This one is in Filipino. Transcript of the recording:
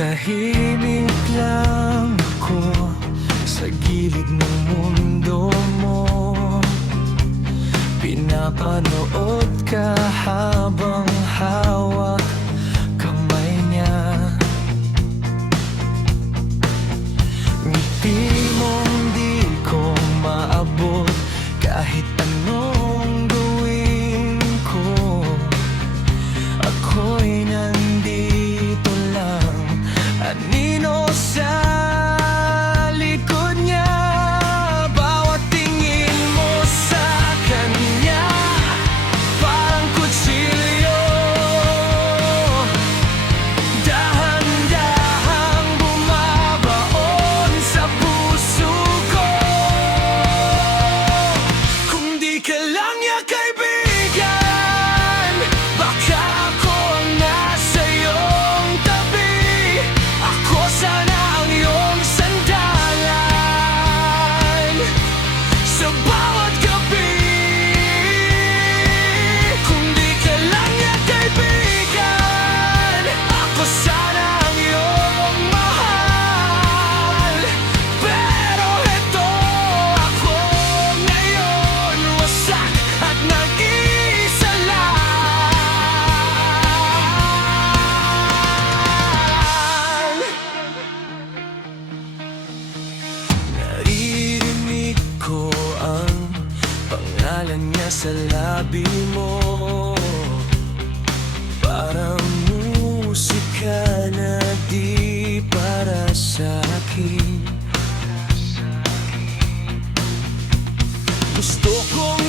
Tahimik lang ako sa gilid ng mundo mo. Pinapanood ka habang hawak kamay niya. Ngiti mong di ko maabot kahit anong gawin ko. Ako'y nandito lang, anino sa likod niya. Bawat tingin mo sa kanya parang kutsilyo, dahan-dahang bumabaon sa puso ko. Kung di ka lang niya kaibigan, baka ako ang nasa iyong tabi. Ako sana ang iyong sandalan sa bawat gabi. Kung di ka lang niya kaibigan, ako sana ang iyong mahal. Pero eto ako ngayon, wasak at nag-iisa lang. Naririnig ko ang pangalan niya sa labi mo, parang musika na di para sa'kin. Gusto kong